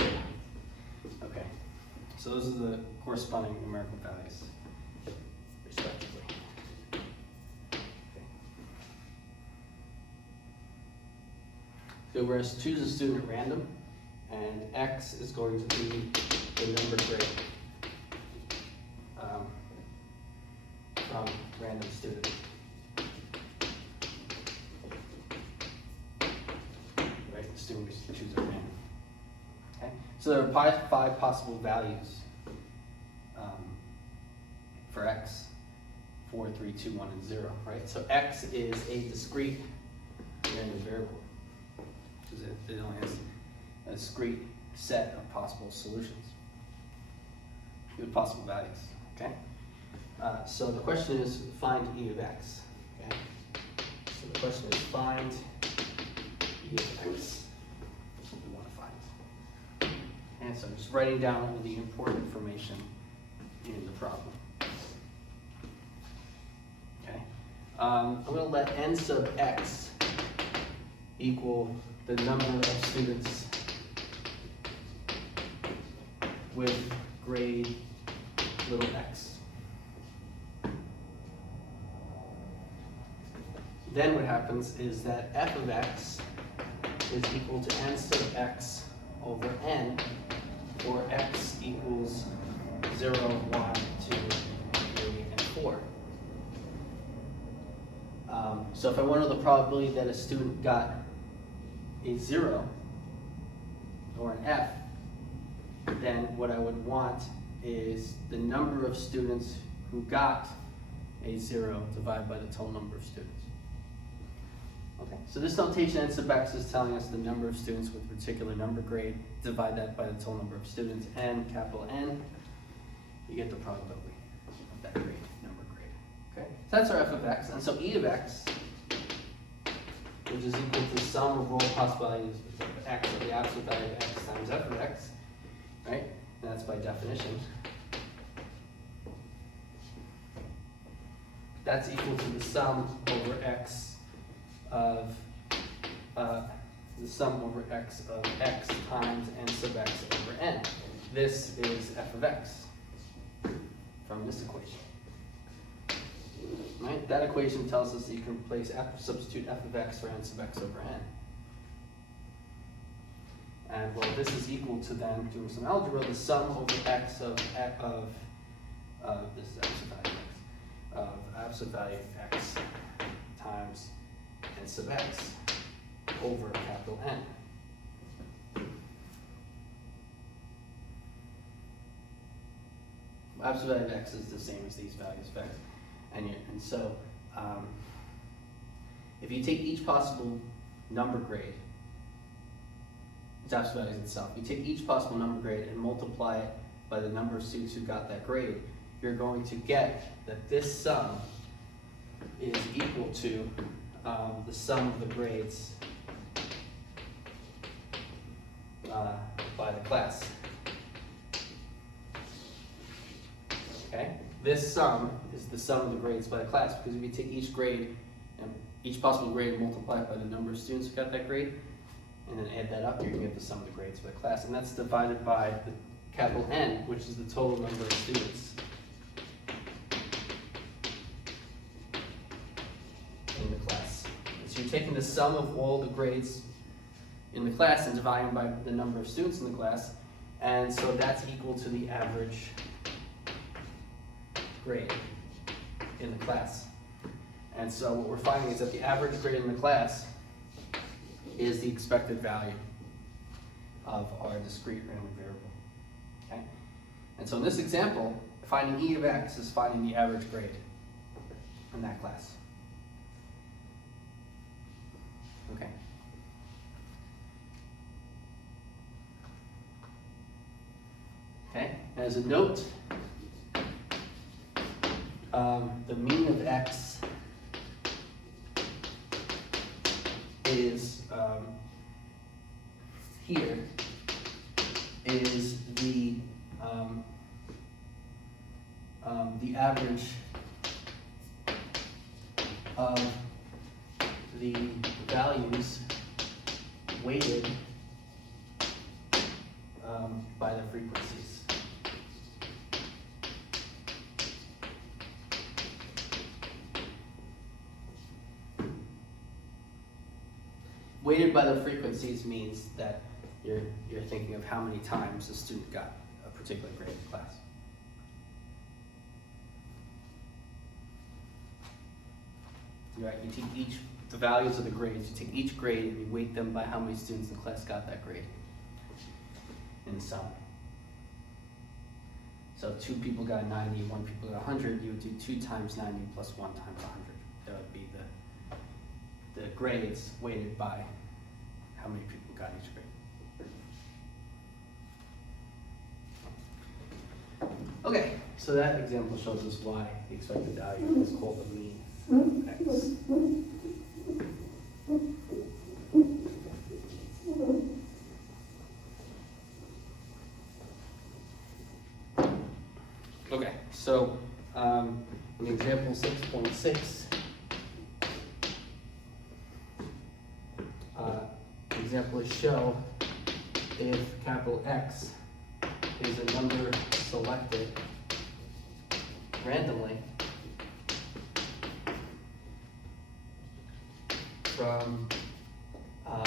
0. Okay, so those are the corresponding numerical values, respectively. Okay. So we're going to choose a student at random, and X is going to be the number grade from random student. Right, the student we choose at random. Okay, so there are 5 possible values for X, 4, 3, 2, 1, and 0, right? So X is a discrete random variable, because it only has a discrete set of possible solutions with possible values, okay? So the question is find E of X, okay? So the question is find E of X, that's what we want to find. And so I'm just writing down all the important information in the problem. Okay, I'm going to let n sub x equal the number of students with grade little x. Then what happens is that f of x is equal to n sub x over n, for x equals 0, 1, 2, 3, and 4. So if I want to know the probability that a student got a 0 or an F, then what I would want is the number of students who got a 0 divided by the total number of students. Okay, so this notation n sub x is telling us the number of students with a particular number grade, divide that by the total number of students, n, capital N, you get the probability of that grade, number grade. Okay, so that's our f of x, and so E of x, which is equal to the sum of all possible values of x, or the absolute value of x times f of x, right? And that's by definition. That's equal to the sum over x of the sum over x of x times n sub x over n. This is f of x from this equation. Right? That equation tells us that you can substitute f of x for n sub x over n. And well, this is equal to then, doing some algebra, the sum over x of this is absolute value of x times n sub x over capital N. Absolute value of x is the same as these values of x. And so if you take each possible number grade, it's absolute values itself. You take each possible number grade and multiply it by the number of students who got that grade, you're going to get that this sum is equal to the sum of the grades by the class. Okay? This sum is the sum of the grades by the class, because if you take each grade, each possible grade and multiply it by the number of students who got that grade, and then add that up, you're going to get the sum of the grades by the class. And that's divided by the capital N, which is the total number of students in the class. And so you're taking the sum of all the grades in the class and dividing by the number of students in the class, and so that's equal to the average grade in the class. And so what we're finding is that the average grade in the class is the expected value of our discrete random variable. Okay? And so in this example, finding E of x is finding the average grade in that class. Okay. Okay, as a note, the mean of x is here is the average of the values weighted by the frequencies. Weighted by the frequencies means that you're thinking of how many times a student got a particular grade in class. Right, you take the values of the grades, you take each grade and you weight them by how many students in class got that grade in the sum. So if 2 people got 90, 1 people got 100, you would do 2 times 90 plus 1 times 100. That would be the grades weighted by how many people got each grade. Okay, so that example shows us why the expected value is called the mean x. Okay, so in example 6.6, example is show if capital X is a number selected randomly from a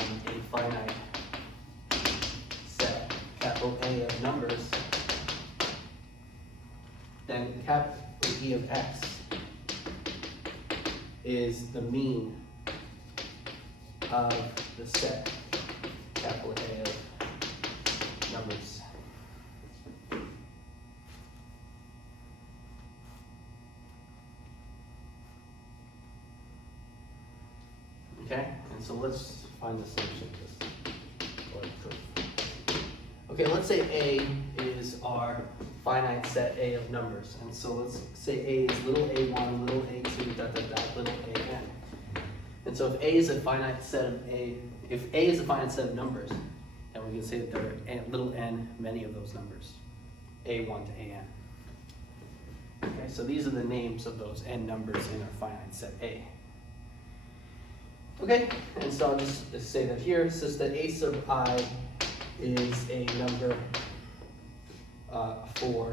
finite set, capital A of numbers, then capital E of X is the mean of the set, capital A of numbers. Okay, and so let's find the solution to this, or proof. Okay, let's say A is our finite set A of numbers, and so let's say A is little a1, little a2, dot, dot, dot, little an. And so if A is a finite set of if A is a finite set of numbers, then we can say that there are little n, many of those numbers, a1 to an. Okay, so these are the names of those n numbers in our finite set A. Okay, and so I'll just say that here. It says that a sub I is a number for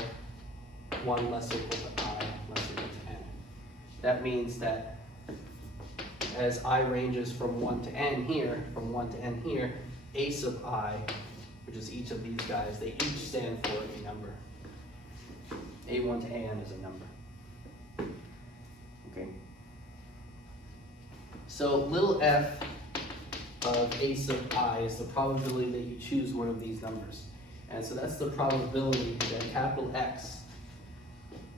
1 less or equal to I less or equal to n. That means that as I ranges from 1 to n here, from 1 to n here, a sub I, which is each of these guys, they each stand for a number. A1 to an is a number. Okay. So little f of a sub I is the probability that you choose one of these numbers. And so that's the probability that capital X,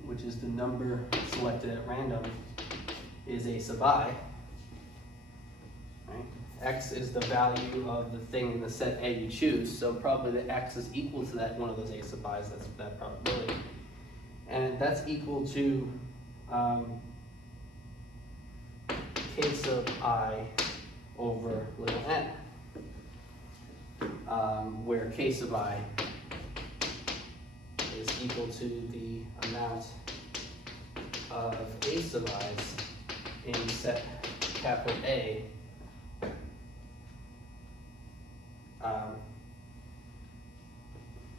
which is the number selected at random, is a sub I. Right? X is the value of the thing in the set A you choose, so probably that X is equal to that one of those a sub I's, that's that probability. And that's equal to k sub I over little n, where k sub I is equal to the amount of a sub i's in set capital A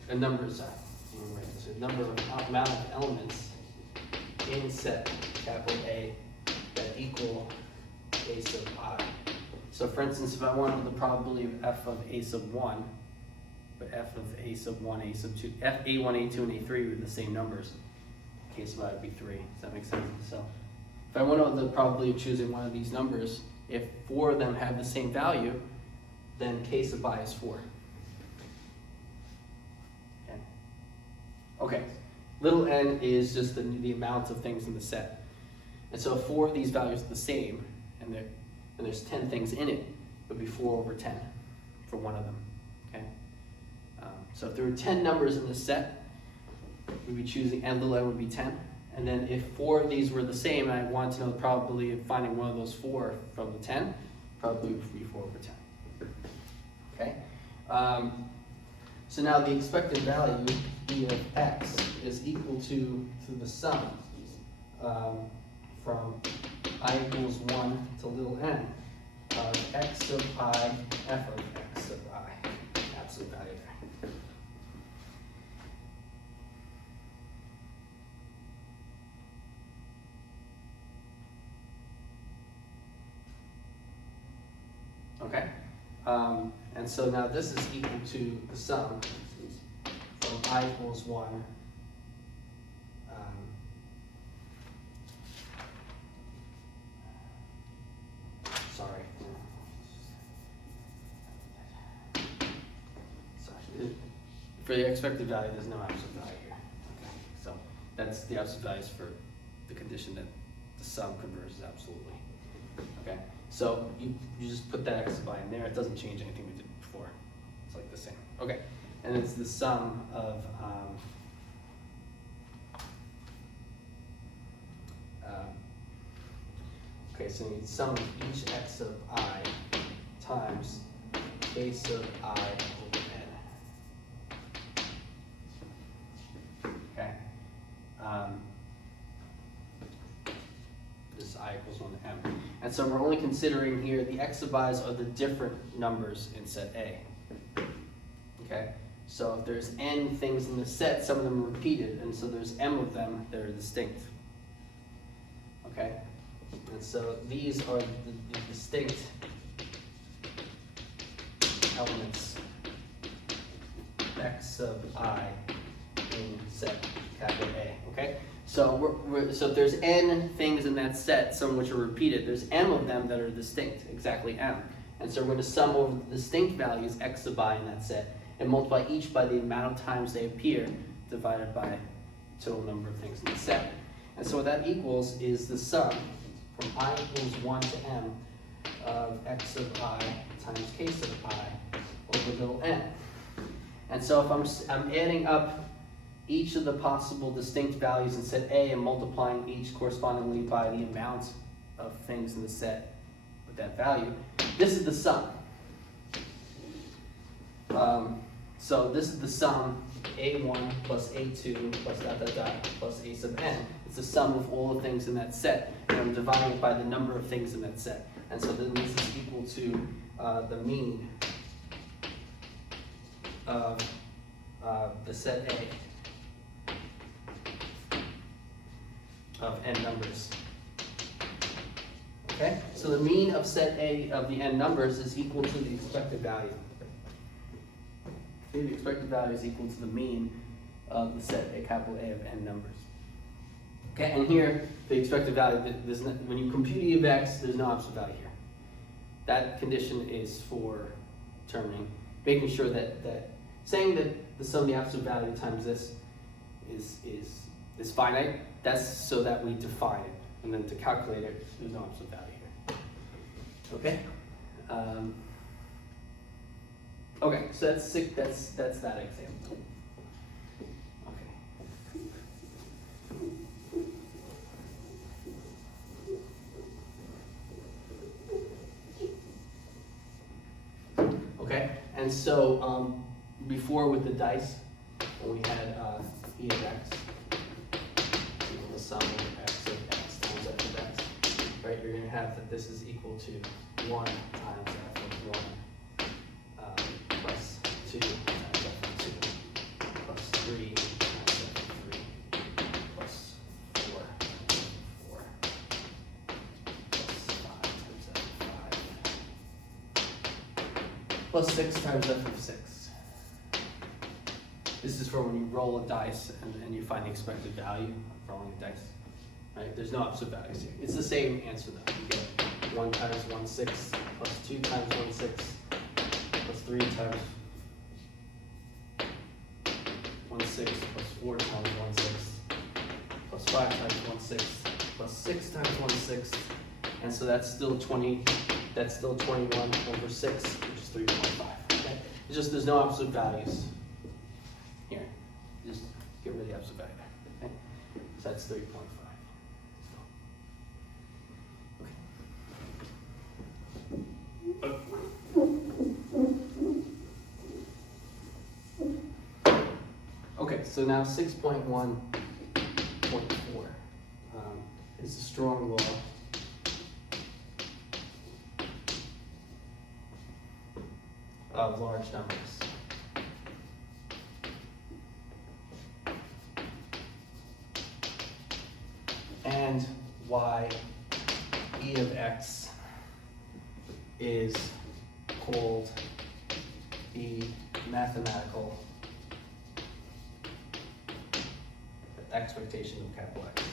a number of amount of elements in set capital A that equal a sub I. So for instance, if I wanted the probability of f of a sub 1, but f of a sub 1, a sub 2, f a1, a2, and a3 were the same numbers, k sub I would be 3. Does that make sense? So if I want to know the probability of choosing one of these numbers, if 4 of them have the same value, then k sub I is 4. Okay, little n is just the amount of things in the set. And so if 4 of these values are the same, and there's 10 things in it, it would be 4 over 10 for one of them. Okay, so if there were 10 numbers in this set, we'd be choosing, and little n would be 10. And then if 4 of these were the same, and I wanted to know the probability of finding one of those 4 from the 10, probably would be 4 over 10. Okay, so now the expected value, e of x, is equal to the sum from I equals 1 to little n of x sub I, f of x sub I, absolute value there. Okay, And so now this is equal to the sum from I equals 1. Sorry. For the expected value, there's no absolute value here. Okay. So that's the absolute values for the condition that the sum converges absolutely. Okay. So you just put that x sub I in there. It doesn't change anything we did before. It's like the same. Okay. And it's the sum of okay, so you sum of each x sub I times k sub I over n. Okay. This I equals 1 to m. And so we're only considering here the x sub i's are the different numbers in set A. Okay. So if there's n things in the set, some of them are repeated, and so there's m of them that are distinct. Okay. And so these are the distinct elements x sub I in set capital A. Okay, so so if there's n things in that set, some which are repeated, there's m of them that are distinct, exactly m. And so we're going to sum over the distinct values x sub I in that set and multiply each by the amount of times they appear divided by total number of things in the set. And so what that equals is the sum from I equals 1 to m of x sub I times k sub I over little n. And so if I'm adding up each of the possible distinct values in set A and multiplying each correspondingly by the amount of things in the set with that value, this is the sum. So this is the sum A1 plus A2 plus dot dot dot plus A sub n. It's the sum of all the things in that set, and I'm dividing it by the number of things in that set. And so then this is equal to the mean of the set A of n numbers. Okay, so the mean of set A of the n numbers is equal to the expected value. The expected value is equal to the mean of the set A capital A of n numbers. Okay, and here the expected value, when you compute E of x, there's no absolute value here. That condition is for determining, making sure that saying that the sum of the absolute value times this is finite. That's so that we define it, and then to calculate it, there's no absolute value here. Okay. Okay, so that's that example. Okay. Okay, and so before with the dice, when we had E of x, the sum of x of x times f of x, right? You're going to have that this is equal to 1 times f of 1. Plus 2 times f of 2, plus 3 times f of 3, plus 4 times f of 4, plus 5 times f of 5, plus 6 times f of 6. This is for when you roll a dice and you find the expected value of rolling a dice. Right? There's no absolute values here. It's the same answer though. You get 1 times 1 6 plus 2 times 1 6 plus 3 times 1 6 plus 4 times 1 6 plus 5 times 1 6 plus 6 times 1 6, and so that's still 20. That's still 21 over 6, which is 3.5. Okay, it's just there's no absolute values here. Just get rid of the absolute value there. Okay, so that's 3.5. Okay, so now 6.1.4 is a strong law of large numbers. And why E of x is called mathematical expectation of capital X.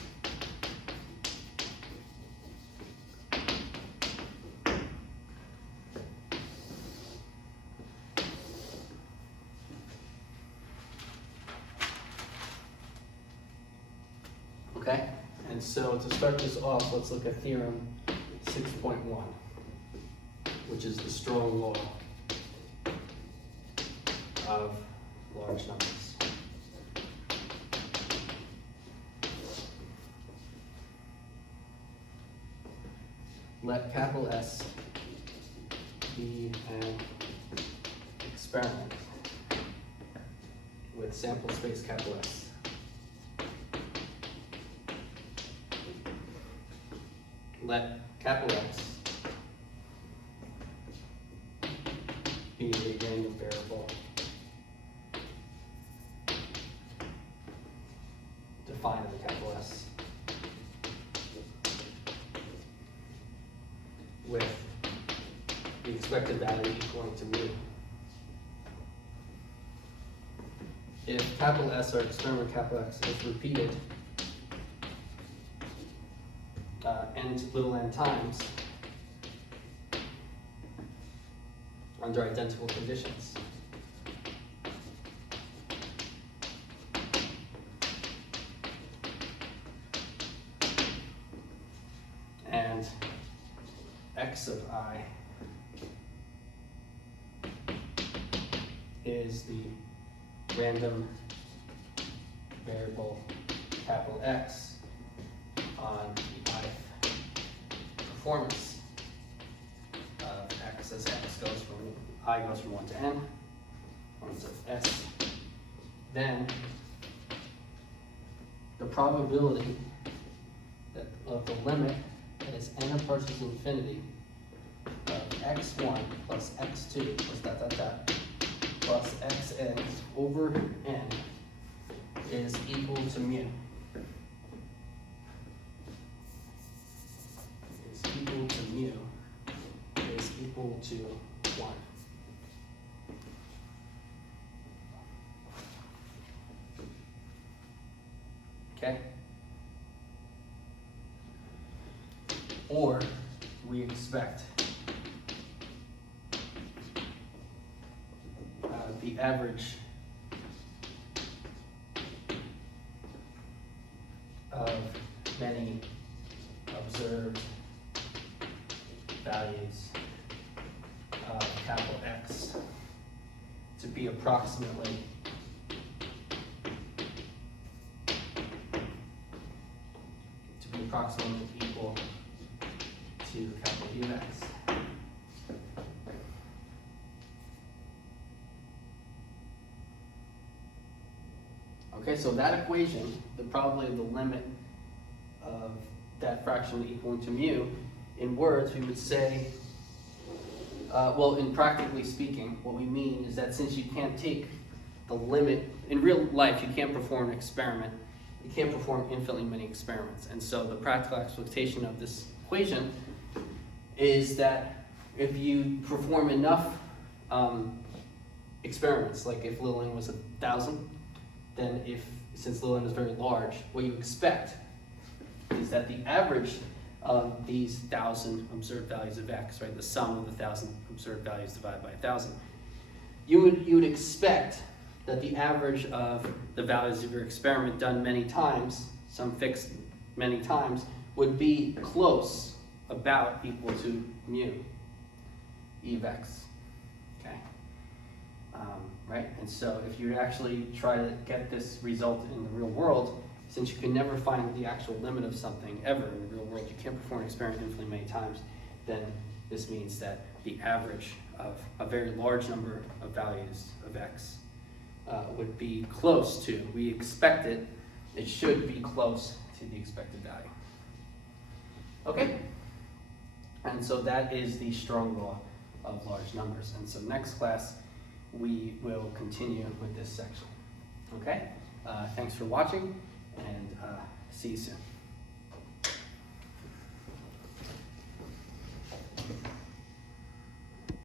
Okay, and so to start this off, let's look at theorem 6.1, which is the strong law of large numbers. Let capital S be an experiment with sample space capital S. Let capital X be a random variable defined in the capital S with the expected value equaling to mu. If capital S or experiment capital X is repeated n times under identical conditions, and x of I is the random variable capital X on the ith performance of x as x goes from I goes from 1 to n, performance of s, then the probability that of the limit as n approaches infinity of x1 plus x2 plus dot dot dot plus xn over n is equal to mu. Is equal to mu is equal to 1. Okay? Or we expect the average of many observed values of capital X to be approximately equal to capital U of X. Okay, so that equation, the probability of the limit of that fraction equaling to mu, in words we would say, well, in practically speaking, what we mean is that since you can't take the limit, in real life you can't perform an experiment, you can't perform infinitely many experiments. And so the practical exploitation of this equation is that if you perform enough experiments, like if little n was 1,000, then since little n is very large, what you expect is that the average of these 1,000 observed values of x, right, the sum of the 1,000 observed values divided by 1,000, you would expect that the average of the values of your experiment done many times, some fixed many times, would be close, about equal to mu, E of x, okay? Right, and so if you actually try to get this result in the real world, since you can never find the actual limit of something ever in the real world, you can't perform an experiment infinitely many times, then this means that the average of a very large number of values of x would be close to, we expect it should be close to the expected value. Okay? And so that is the strong law of large numbers. And so next class, we will continue with this section. Okay? Thanks for watching, and see you soon.